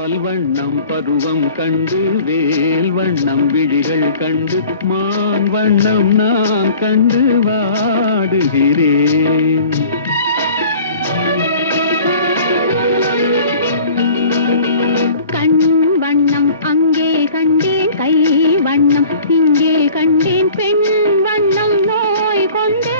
பால் வண்ணம் பருவம் கண்டு வேல் வண்ணம் விழிகள் கண்டு மான் வண்ணம் நான் கண்டு வாடுகிறேன். கண் வண்ணம் அங்கே கண்டேன் கை வண்ணம் இங்கே கண்டேன் பெண் வண்ணம் நோய் கொண்டேன்.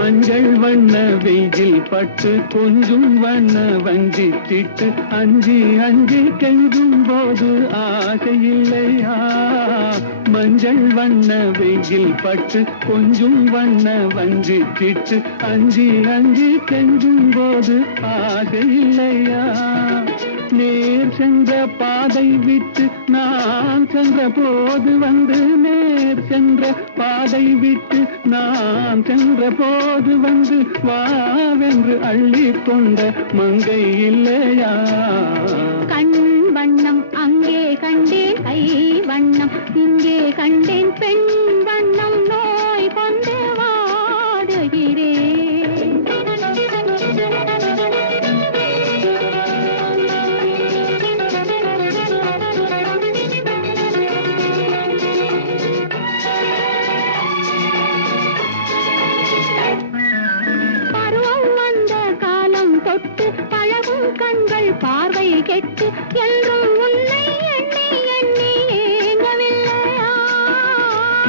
மஞ்சள் வண்ண வெயில் பட்டு கொஞ்சும் வண்ண வஞ்சி திட்டு அஞ்சு அஞ்சு கெஞ்சும் போது ஆசையில்லையா மஞ்சள் வண்ண வெயில் பட்டு கொஞ்சும் வண்ண வஞ்சி திட்டு அஞ்சு அஞ்சு கெஞ்சும் போது ஆசையில்லையா நேர் சென்ற பாதை விட்டு நான் சென்ற போது வந்து நேர் சென்ற பாதை விட்டு நான் சென்ற போது வந்து வாவென்று அள்ளி கொண்ட மங்கை இல்லையா? கண் வண்ணம் கண்கள் பார்வை கெட்டு என்றும் உன்னை எண்ணி எண்ணி ஏங்கவில்லையா?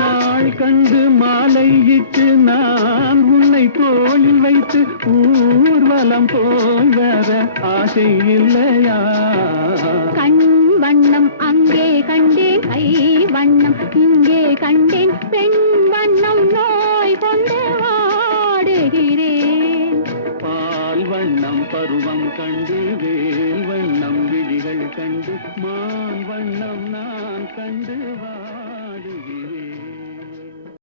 நாள் கண்டு மாலையிட்டு நான் உன்னை தோளில் வைத்து ஊர்வலம் போய் வர ஆசை இல்லையா கண் வண்ணம் அங்கே கண்டேன் கை வண்ணம் இங்கே கண்டேன் பெண் கண்டு மான் வண்ணம் நான் கண்டு வா.